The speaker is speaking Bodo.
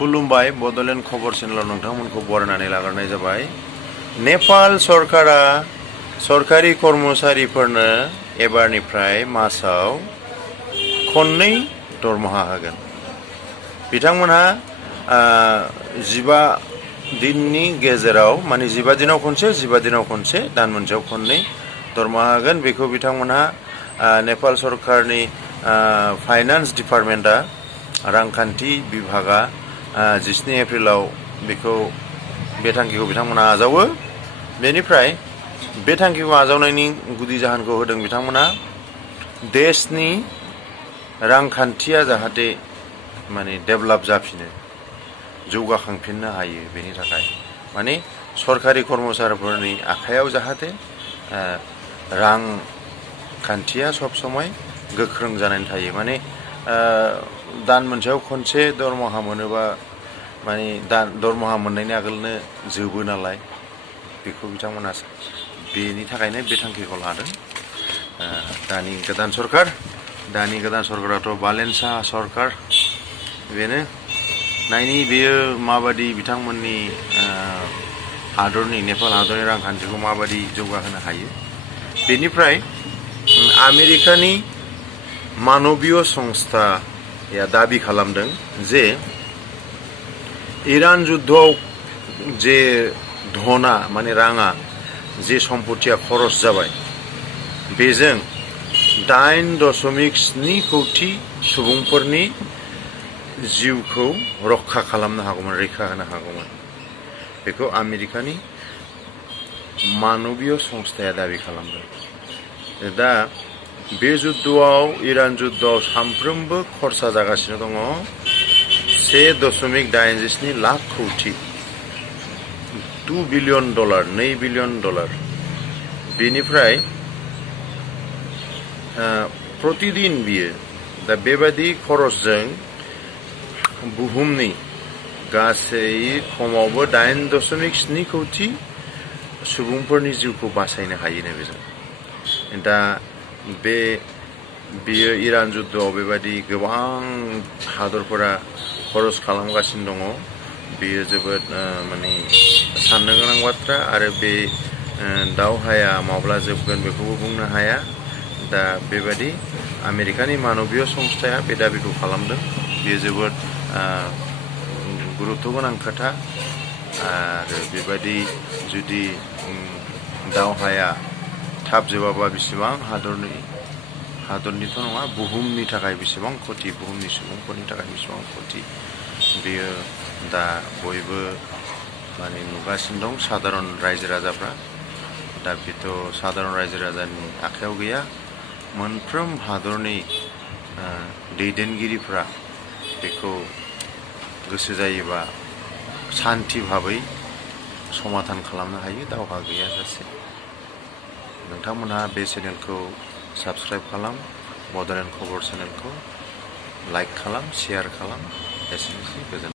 खुलुमबाय बड'लेण्ड खबर चेनेलाव नोंथांमोनखौ बरायनानै लाग्रोनाय जाबाय। नेपाल सरकारा सरकारि कर्मचारिफोरनो एबारनिफ्राय मासाव खननै दरमाहा होगोन। बिथांमोनहा 15 दिननि गेजेराव माने 15 दिनाव खनसे 15 दिनाव खनसे दान मोनसेयाव खननै दरमाहा होगोन। बेखौ बिथांमोनहा नेपाल सरकारनि फाइनान्स डिपार्टमेन्टआ रांखान्थि बिभागा 17 एप्रिलाव बेखौ बे थांखिखौ बिथांमोना आजावो। बेनिफ्राय बे थांखिखौ आजावनायनि गुदि जाहोनखौ होदों बिथांमोना देशनि रांखान्थिया जाहाथे माने डेभेलप जाफिनो जौगाखांफिननो हायो बेनि थाखाय माने सरकारि कर्मचारिफोरनि आखायाव जाहाथे रांखान्थिया सब समय गोख्रों जानानै थायो। माने दान मोनसेयाव खनसे दरमाहा मोनोबा माने दरमाहा मोननायनि आगोलनो जोबो नालाय बेखौ बिथांमोना बेनि थाखायनो बे थांखिखौ लादों। दानि गोदान सरकाराथ' बालेन्सा सरकार बेनो नायनि बेयो माबादि बिथांमोननि हादरनि नेपाल हादरनि रांखान्थिखौ माबादि जौगाहोनो हायो। बेनिफ्राय आमेरिकानि मानबीय संस्थाया दाबि खालामदों जे इरान जुद्धआव जे धना माने राङा जे सम्पथिया खरस जाबाय बेजों 8.7 कौटि सुबुंफोरनि जिउखौ रैखा होनो हागौमोन। बेखौ आमेरिकानि मानबीय संस्थाया दाबि खालामदों। दा बे जुद्धआव इरान जुद्धआव सानफ्रोमबो खरसा जागासिनो दङ 1.87 लाख कौटि $2 बिलियन $2 बिलियन। बेनिफ्राय प्रतिदिन बियो दा बेबादि खरसजों बुहुमनि गासै खमावबो 8.7 कौटि सुबुंफोरनि जिउखौ बासायनो हायोनो बेजों। दा बियो इरान जुद्धआव बेबादि गोबां हादरफोरा खरस खालामगासिनो दङ। बेयो जोबोद माने साननो गोनां बाथ्रा आरो बे दावहाया माब्ला जोबगोन बेखौबो बुंनो हाया। दा बेबादि आमेरिकानि मानबीय संस्थाया बे दाबिखौ खालामदों। बेयो जोबोद गुरुत्व गोनां खोथा आरो बेबादि जुदि दावहाया थाब जोबाबा बेसेबां हादरनिथ' नङा बुहुमनि थाखाय बेसेबां खथि बुहुमनि सुबुंफोरनि थाखाय बेसेबां खथि बेयो दा बयबो माने नुगासिनो दं साधारन रायजो राजाफ्रा। दा बेथ' साधारन रायजो राजानि आखायाव गैया। मोनफ्रोम हादरनि दैदेनगिरिफ्रा बेखौ गोसो जायोबा सान्थि भाबै समाधान खालामनो हायो दावहा गैयाजासे। नोंथांमोनहा बे चेनेलखौ साबस्क्राइब खालाम, बड'लेण्ड खबर चेनेलखौ लाइक खालाम, शेयार खालाम। एसेनोसै, गोजोन्थों।